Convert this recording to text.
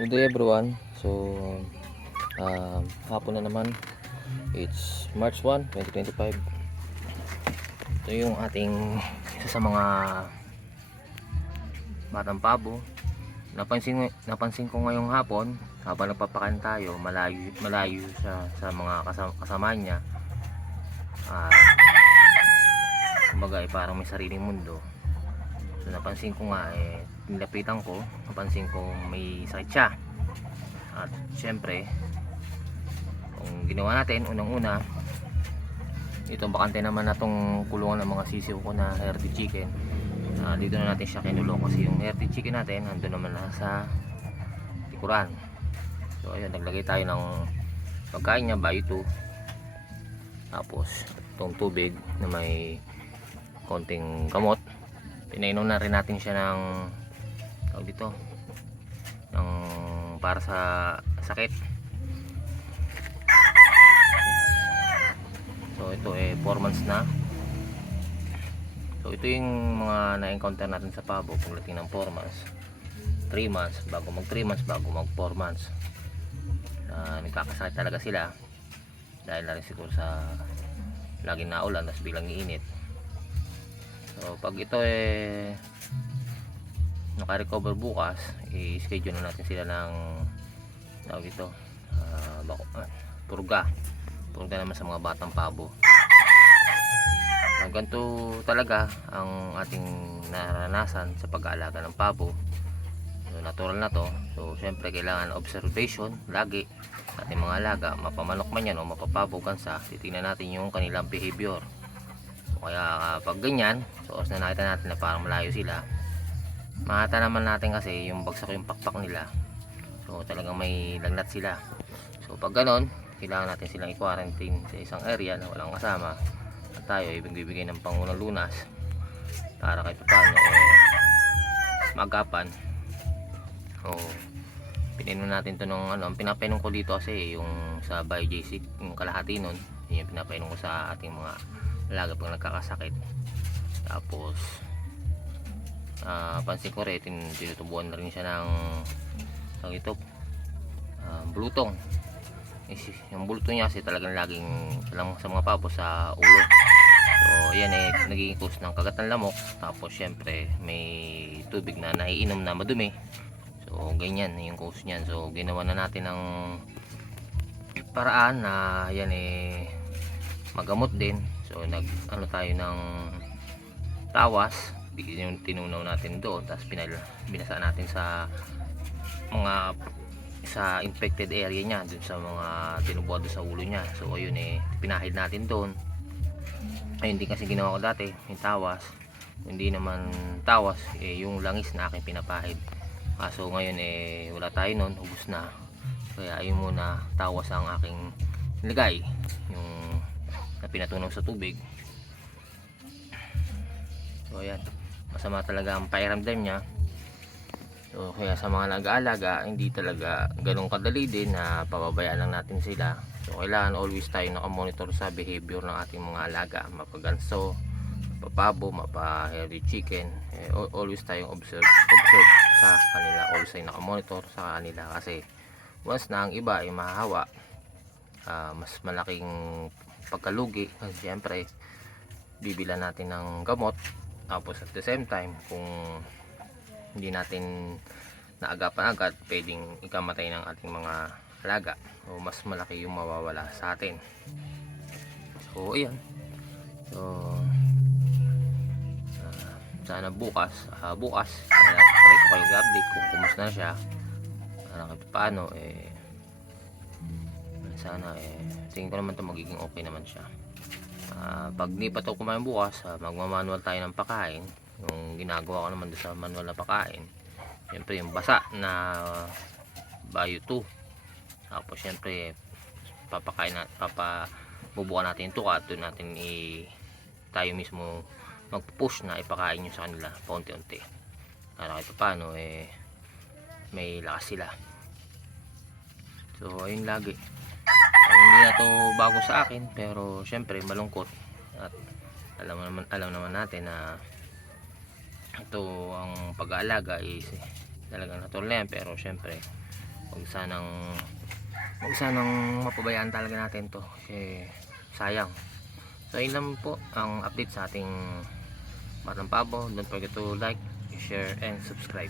Good day everyone. Hapon na naman. It's March 1, 2025. Ito yung ating isa sa mga batang pabo. Napansin ko ngayong hapon habang nagpapakain tayo, malayo sa mga kasama niya. Kumbaga parang may sariling mundo. So napansin ko nga nilapitan ko, napansin ko may sakit siya. At syempre, kung ginawa natin unang-una, ito bakante naman na tong kulungan ng mga sisiw ko na healthy chicken. Dito na natin siya kinulong kasi yung healthy chicken natin nandun naman na sa likuran. So ayun, naglagay tayo ng pagkain niya, bayo 2. Tapos itong tubig na may konting gamot. Pinainom na rin natin siya ng tawag dito, ng para sa sakit. So ito 4 months na. So ito yung mga na-encounter natin sa pabo pagdating ng 4 months, 3 months, bago mag 3 months, bago mag 4 months. Nagkakasakit talaga sila dahil na rin siguro sa laging naulan tapos biglang iinit. So pag ito naka-recover bukas, i-schedule na natin sila ng tawag ito, purga naman sa mga batang pabo. Ganito talaga ang ating naranasan sa pag-aalaga ng pabo. So, natural na to. So syempre kailangan observation lagi sa ating mga alaga, mapamanok man yan o mapapabo gansa. Titingnan natin yung kanilang behavior. Kaya pag ganyan, so na nakita natin na parang malayo sila, makita naman natin kasi yung bagsak yung pakpak nila. So talagang may lagnat sila. So pag ganon, kailangan natin silang i-quarantine sa isang area na walang kasama. At tayo ibibigay ng pangunang lunas para kahit paano magapan. So pinainom natin to ng ang pinapainom ko dito kasi yung sa BioJC, yung kalahati nun, yun yung pinapainom ko sa ating mga alaga pag nagkakasakit. Tapos pansin ko rin tinutubuan na rin siya ng bulutong. Yung bulutong niya kasi talagang laging lang sa mga pabo sa ulo. So yan nagiging cause ng kagat ng lamok. Tapos syempre may tubig na naiinom na madumi. So ganyan yung cause niyan. So ginawa na natin ng paraan na yan magamot din. So tayo ng tawas, tinunaw natin doon, tapos binasa natin sa mga sa infected area niya, dun sa mga tinubuan doon sa ulo niya. So ayun pinahid natin doon. Ayun din kasi ginawa ko dati, yung tawas, hindi naman tawas, yung langis na aking pinapahid. So ngayon wala tayo noon, ubos na. Kaya ayun muna, tawas ang aking nilagay, yung na pinatunaw sa tubig. So ayan, masama talaga ang pakiramdam niya. So kaya sa mga nag-aalaga, hindi talaga ganun kadali din na pababayaan lang natin sila. So kailangan always tayo nakamonitor sa behavior ng ating mga alaga, mapaganso, mapapabo, mapa-healthy chicken. Always tayong observe sa kanila, always tayong nakamonitor sa kanila kasi once na ang iba ay mahahawa, mas malaking pagkalugi kasi syempre bibilan natin ng gamot. Tapos at the same time, kung hindi natin naagapan agad, pwedeng ikamatay ng ating mga alaga, o mas malaki yung mawawala sa atin. So ayan, so sana bukas try ko kayo i-update kung kumusta na siya, kahit paano sana tingin ko naman ito magiging okay naman siya. Pag di pa ito kumain bukas, magmamanual tayo ng pakain. Yung ginagawa ko naman doon sa manual na pakain, syempre yung basa na bayo 2. Tapos syempre papabubukan natin yung tuka, doon natin tayo mismo magpupush na ipakain nyo sa kanila paunti-unti para kahit paano may lakas sila. So ayun lagi. Hindi na to bago sa akin, pero syempre malungkot at alam naman natin na ito ang pag-aalaga is talagang natural na yan, pero syempre Huwag sanang mapabayaan talaga natin to kasi sayang. So yun lang po ang update sa ating Batang Pabo. Don't forget to like, share and subscribe.